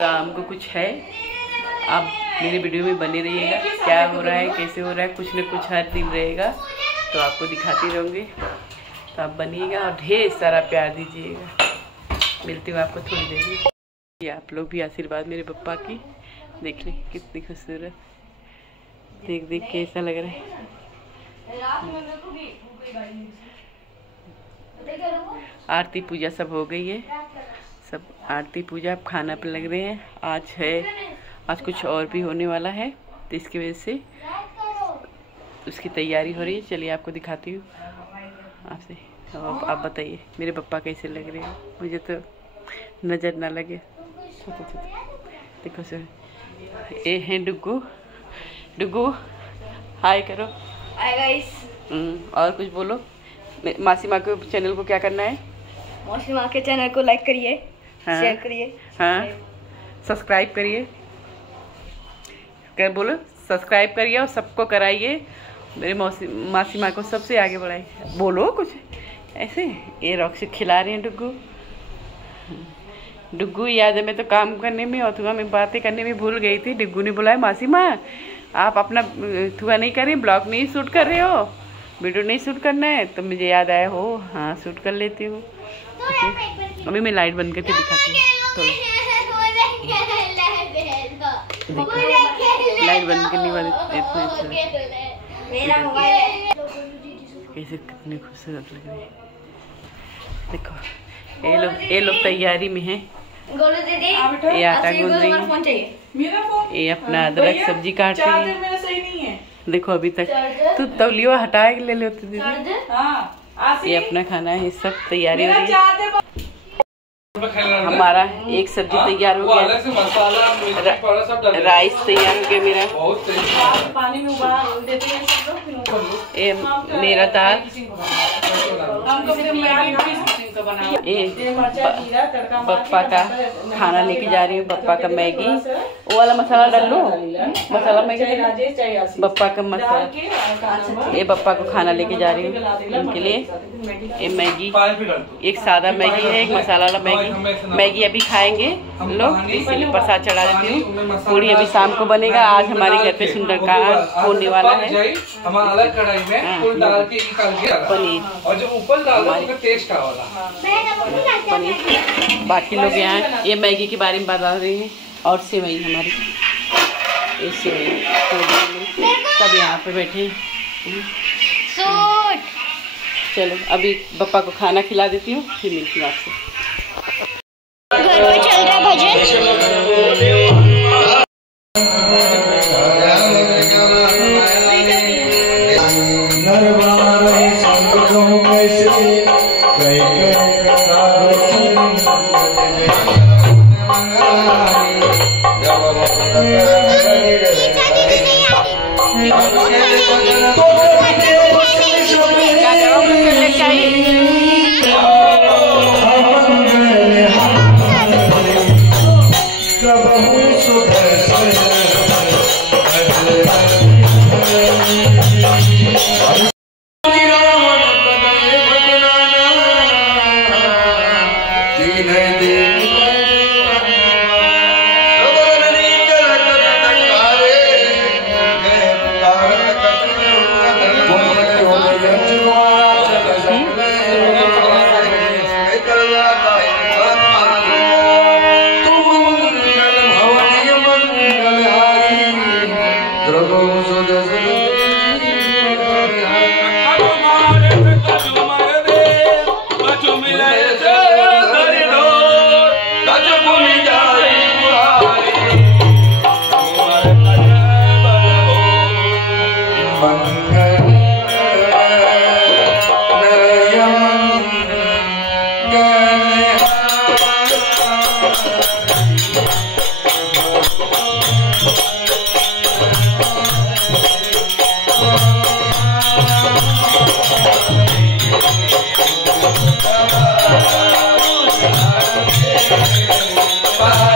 काम को कुछ है, आप मेरे वीडियो में बने रहिएगा। क्या हो रहा है, कैसे हो रहा है, कुछ न कुछ हर दिन रहेगा तो आपको दिखाते रहूँगी। तो आप बनिएगा और ढेर सारा प्यार दीजिएगा। मिलती हूँ आपको थोड़ी देर में। ये आप लोग भी आशीर्वाद मेरे पप्पा की देख लें, कितनी खूबसूरत, देख देख के ऐसा लग रहा है। आरती पूजा सब हो गई है, सब आरती पूजा अब खाना पे लग रहे हैं। आज कुछ और भी होने वाला है तो इसकी वजह से उसकी तैयारी हो रही है। चलिए आपको दिखाती हूँ आपसे। आप बताइए मेरे पप्पा कैसे लग रहे हैं, मुझे तो नज़र ना लगे। देखो सर, ये हैं डुग्गू। डुग्गू हाय करो। Hi guys. और कुछ बोलो। मासी माँ के चैनल को क्या करना है? मासी माँ के चैनल को लाइक करिए, हाँ, शेयर करिए, हाँ, सब्सक्राइब करिए। क्या बोलो? सब्सक्राइब करिए और सबको कराइए। मेरे मासी माँ को सबसे आगे बढ़ाइए। बोलो कुछ ऐसे। ये रॉक्सी खिला रहे हैं डुग्गू। डुग्गू याद है, मैं तो काम करने में और थुआ में बातें करने में भूल गई थी। डुग्गू ने बुलाया, मासी माँ आप अपना थुआ नहीं कर रही, ब्लॉग नहीं शूट कर रहे हो, वीडियो नहीं शूट करना है। तो मुझे याद आया, हो हाँ शूट कर लेती हूँ। अभी मैं लाइट बंद करके दिखाती हूँ। तो लाइट बंद करने वाले इतना अच्छा कैसे, कितने खूबसूरत लग रही है। देखो ये लोग तैयारी में हैं। ये आटा गूंद रही है, ये अपना अदरक सब्जी काट रही है। देखो अभी तक तू तौलियो हटा के ले लो दीदी। ये अपना खाना है, सब तैयारी हो रही है। हमारा एक सब्जी तैयार हो गया, राइस तैयार हो गया मेरा। ये मेरा दाल, पप्पा का खाना लेके जा रही हूँ। पप्पा का मैगी, वो वाला मसाला डाल लो, मसाला मैगी, पप्पा का मसाला। ये पप्पा को खाना लेके जा रही हूँ उनके लिए। ये मैगी, एक सादा मैगी है, एक मसाला वाला मैगी। मैगी अभी खाएंगे लोग, इसलिए प्रसाद चढ़ा देती हूँ। पूरी अभी शाम को बनेगा। आज हमारे घर पे सुंदरकांड होने वाला है। पनीर और जो ऊपर टेस्ट का वाला पनीर। बाकी लोग यहाँ ये मैगी के बारे में बता रहे हैं। और सेवई हमारी, ये सेवई सब यहाँ पे बैठे हैं। चलो अभी पप्पा को खाना खिला देती हूँ, फिर मिलती हूँ आपसे। घर में चल रहा भजन। Bye.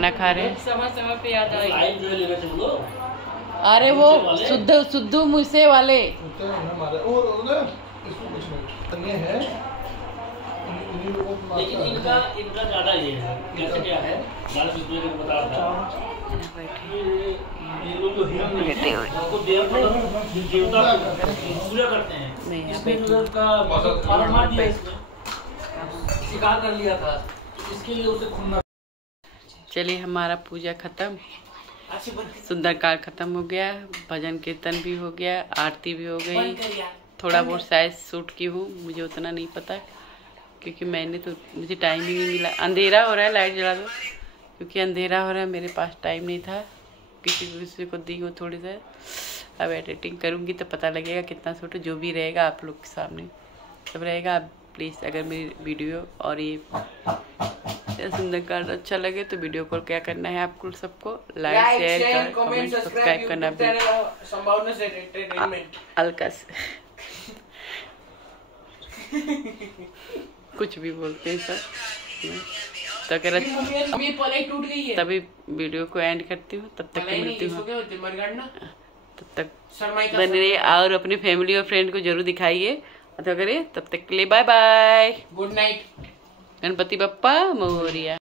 खाना खा रहे हैं। समय समय पे याद आएगी। अरे वो सुद्धू मुझसे वाले लेकिन इनका ज्यादा ये है। कैसे क्या है बता रहा था। ये लोग जो देवता पूजा करते हैं, इसमें शिकार कर लिया था, इसके लिए उसे खून। चलिए हमारा पूजा खत्म, सुंदरकांड खत्म हो गया, भजन कीर्तन भी हो गया, आरती भी हो गई। थोड़ा बहुत शायद शूट की हूँ, मुझे उतना नहीं पता क्योंकि मुझे टाइम ही नहीं मिला। अंधेरा हो रहा है, लाइट जला दो, क्योंकि अंधेरा हो रहा है, मेरे पास टाइम नहीं था। किसी को दी हो थोड़ी सा। अब एडिटिंग करूँगी तो पता लगेगा कितना शूट, जो भी रहेगा आप लोग के सामने सब रहेगा। आप प्लीज़ अगर मेरी वीडियो और ये सुंदरकांड अच्छा लगे तो वीडियो को क्या करना है आपको सबको, लाइक शेयर कमेंट सब्सक्राइब करना। अलकस कुछ भी बोलते हैं सब। तो अगर टूट गई है तभी वीडियो को एंड करती हूँ। तब तक मिलती हूँ, तब तक बने रहिए और अपनी फैमिली और फ्रेंड को जरूर दिखाइए। तो करिए, तब तक के लिए bye bye, good night, Ganpati Bappa मोरिया।